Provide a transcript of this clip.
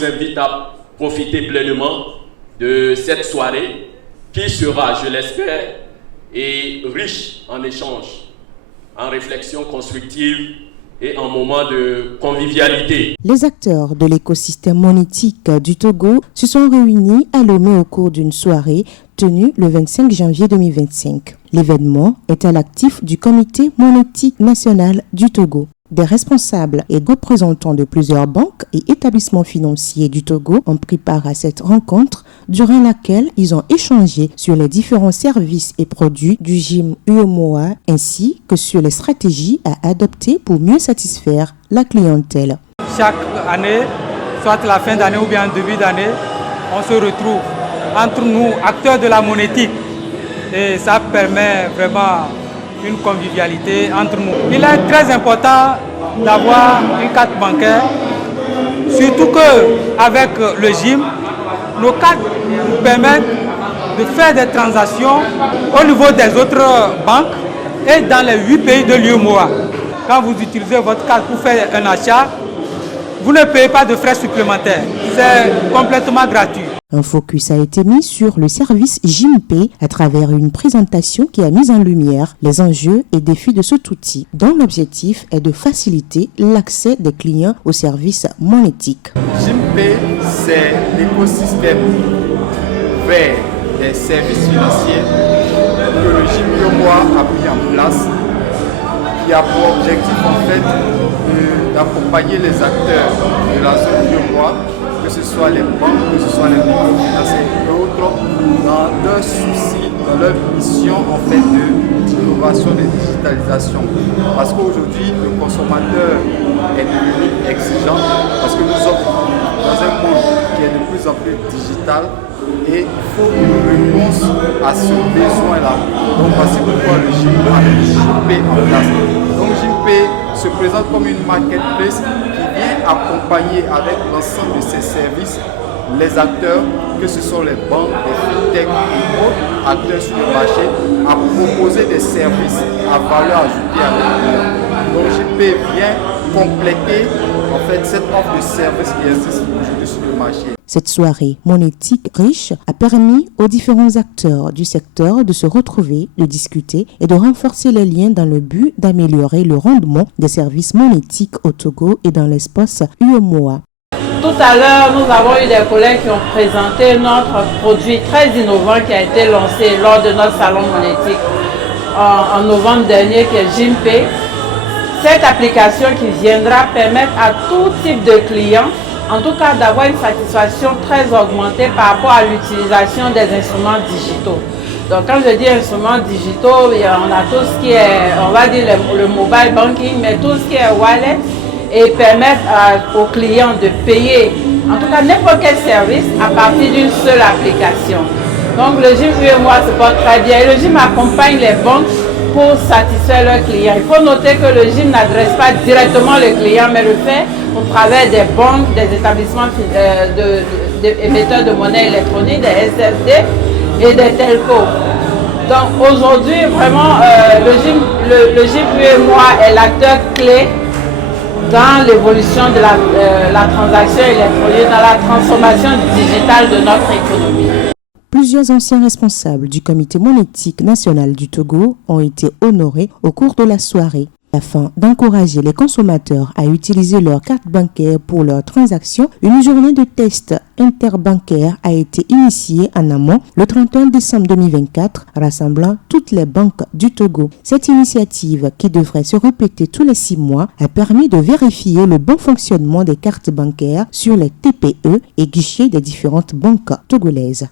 vous invite à profiter pleinement de cette soirée qui sera, je l'espère, et riche en échanges, en réflexions constructives et en moments de convivialité. Les acteurs de l'écosystème monétique du Togo se sont réunis à Lomé au cours d'une soirée tenue le 25 janvier 2025. L'événement est à l'actif du Comité monétique national du Togo. Des responsables et représentants de plusieurs banques et établissements financiers du Togo ont pris part à cette rencontre durant laquelle ils ont échangé sur les différents services et produits du GIM UEMOA ainsi que sur les stratégies à adopter pour mieux satisfaire la clientèle. Chaque année, soit la fin d'année ou bien début d'année, on se retrouve entre nous, acteurs de la monétique, et ça permet vraiment une convivialité entre nous. Il est très important d'avoir une carte bancaire, surtout qu'avec le GIM, nos cartes nous permettent de faire des transactions au niveau des autres banques et dans les 8 pays de l'UEMOA. Quand vous utilisez votre carte pour faire un achat, vous ne payez pas de frais supplémentaires. C'est complètement gratuit. Un focus a été mis sur le service GIMPay à travers une présentation qui a mis en lumière les enjeux et défis de cet outil, dont l'objectif est de faciliter l'accès des clients aux services monétiques. GIMPay, c'est l'écosystème vers des services financiers que le GIM UEMOA a mis en place, qui a pour objectif en fait d'accompagner les acteurs de la zone UEMOA, que ce soit les banques, que ce soit les microfinanciers et autres, dans leur souci, dans leur mission en fait d'innovation et de digitalisation. Parce qu'aujourd'hui, le consommateur est devenu exigeant, parce que nous sommes dans un monde qui est de plus en plus digital et il faut une réponse à ce besoin-là. Donc voici pourquoi le GIM a mis GIMPay en place. Donc GIMPay se présente comme une marketplace qui vient accompagner avec l'ensemble de ses services les acteurs, que ce sont les banques, les fintech ou autres acteurs sur le marché, à proposer des services à valeur ajoutée à leurs clients. Donc GIMPay vient compléter en fait cette offre de services qui existe aujourd'hui sur le marché. Cette soirée monétique riche a permis aux différents acteurs du secteur de se retrouver, de discuter et de renforcer les liens dans le but d'améliorer le rendement des services monétiques au Togo et dans l'espace UEMOA. Tout à l'heure, nous avons eu des collègues qui ont présenté notre produit très innovant qui a été lancé lors de notre salon monétique en novembre dernier, qui est GIMPay. Cette application qui viendra permettre à tout type de clients, en tout cas d'avoir une satisfaction très augmentée par rapport à l'utilisation des instruments digitaux. Donc quand je dis instruments digitaux, on a tout ce qui est, on va dire le mobile banking, mais tout ce qui est wallet, et permettre aux clients de payer, en tout cas n'importe quel service, à partir d'une seule application. Donc le GIM UEMOA se porte très bien et le GIM accompagne les banques pour satisfaire leurs clients. Il faut noter que le GIM n'adresse pas directement le client, mais le fait au travers des banques, des établissements émetteurs de monnaie électronique, des SFD et des telcos. Donc aujourd'hui, vraiment, le GIM UEMOA est l'acteur clé dans l'évolution de la transaction électronique, dans la transformation digitale de notre économie. Plusieurs anciens responsables du Comité monétique national du Togo ont été honorés au cours de la soirée, afin d'encourager les consommateurs à utiliser leur carte bancaire pour leurs transactions. Une journée de test interbancaire a été initiée en amont le 31 décembre 2024, rassemblant toutes les banques du Togo. Cette initiative, qui devrait se répéter tous les 6 mois, a permis de vérifier le bon fonctionnement des cartes bancaires sur les TPE et guichets des différentes banques togolaises.